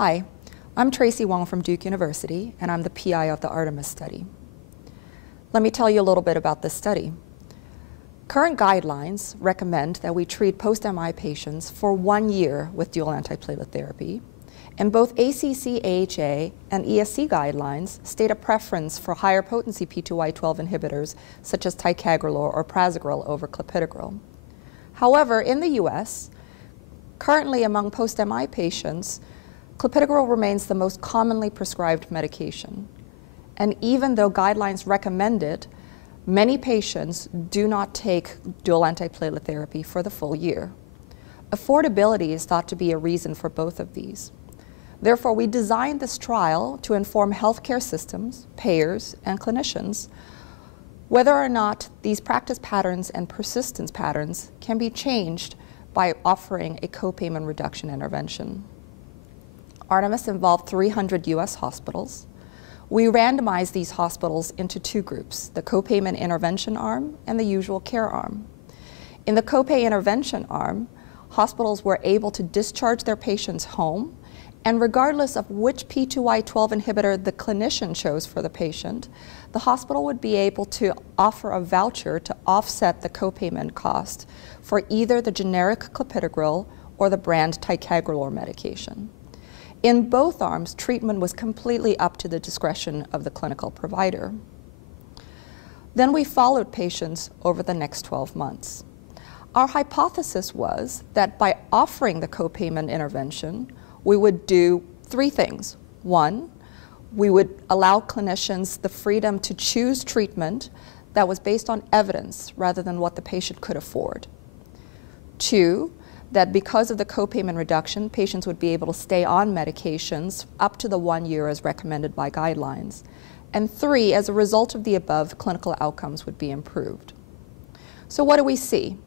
Hi, I'm Tracy Wang from Duke University, and I'm the PI of the ARTEMIS study. Let me tell you a little bit about this study. Current guidelines recommend that we treat post-MI patients for 1 year with dual antiplatelet therapy, and both ACC, AHA, and ESC guidelines state a preference for higher potency P2Y12 inhibitors such as ticagrelor or prasugrel over clopidogrel. However, in the US, currently among post-MI patients, clopidogrel remains the most commonly prescribed medication. And even though guidelines recommend it, many patients do not take dual antiplatelet therapy for the full year. Affordability is thought to be a reason for both of these. Therefore, we designed this trial to inform healthcare systems, payers, and clinicians whether or not these practice patterns and persistence patterns can be changed by offering a copayment reduction intervention. ARTEMIS involved 300 US hospitals. We randomized these hospitals into two groups, the copayment intervention arm and the usual care arm. In the copay intervention arm, hospitals were able to discharge their patients home, and regardless of which P2Y12 inhibitor the clinician chose for the patient, the hospital would be able to offer a voucher to offset the copayment cost for either the generic clopidogrel or the brand ticagrelor medication. In both arms, treatment was completely up to the discretion of the clinical provider. Then we followed patients over the next 12 months. Our hypothesis was that by offering the copayment intervention, we would do three things. One, we would allow clinicians the freedom to choose treatment that was based on evidence rather than what the patient could afford. Two, that because of the copayment reduction, patients would be able to stay on medications up to the 1 year as recommended by guidelines. And three, as a result of the above, clinical outcomes would be improved. So what do we see?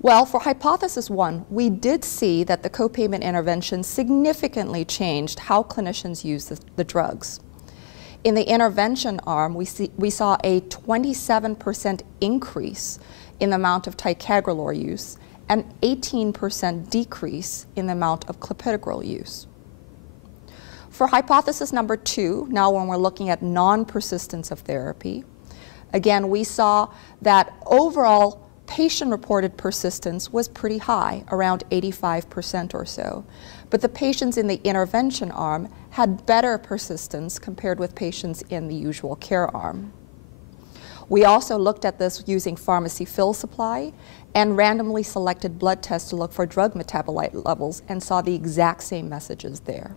Well, for hypothesis one, we did see that the copayment intervention significantly changed how clinicians use the drugs. In the intervention arm, we saw a 27% increase in the amount of ticagrelor use and 18% decrease in the amount of clopidogrel use. For hypothesis number two, now when we're looking at non-persistence of therapy, again, we saw that overall patient-reported persistence was pretty high, around 85% or so. But the patients in the intervention arm had better persistence compared with patients in the usual care arm. We also looked at this using pharmacy fill supply and randomly selected blood tests to look for drug metabolite levels and saw the exact same messages there.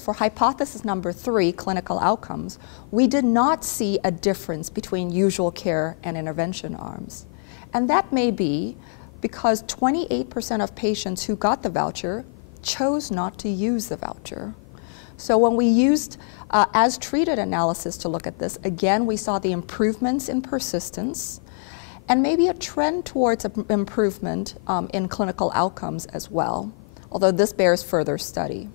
For hypothesis number three, clinical outcomes, we did not see a difference between usual care and intervention arms. And that may be because 28% of patients who got the voucher chose not to use the voucher. So when we used as treated analysis to look at this, again, we saw the improvements in persistence and maybe a trend towards improvement in clinical outcomes as well, although this bears further study.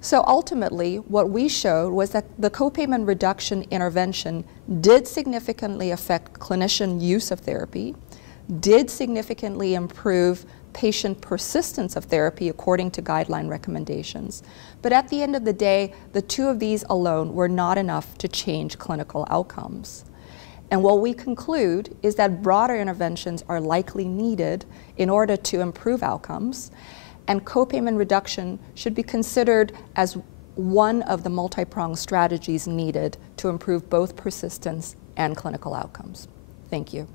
So ultimately, what we showed was that the copayment reduction intervention did significantly affect clinician use of therapy, did significantly improve patient persistence of therapy according to guideline recommendations. But at the end of the day, the two of these alone were not enough to change clinical outcomes. And what we conclude is that broader interventions are likely needed in order to improve outcomes, and copayment reduction should be considered as one of the multi-pronged strategies needed to improve both persistence and clinical outcomes. Thank you.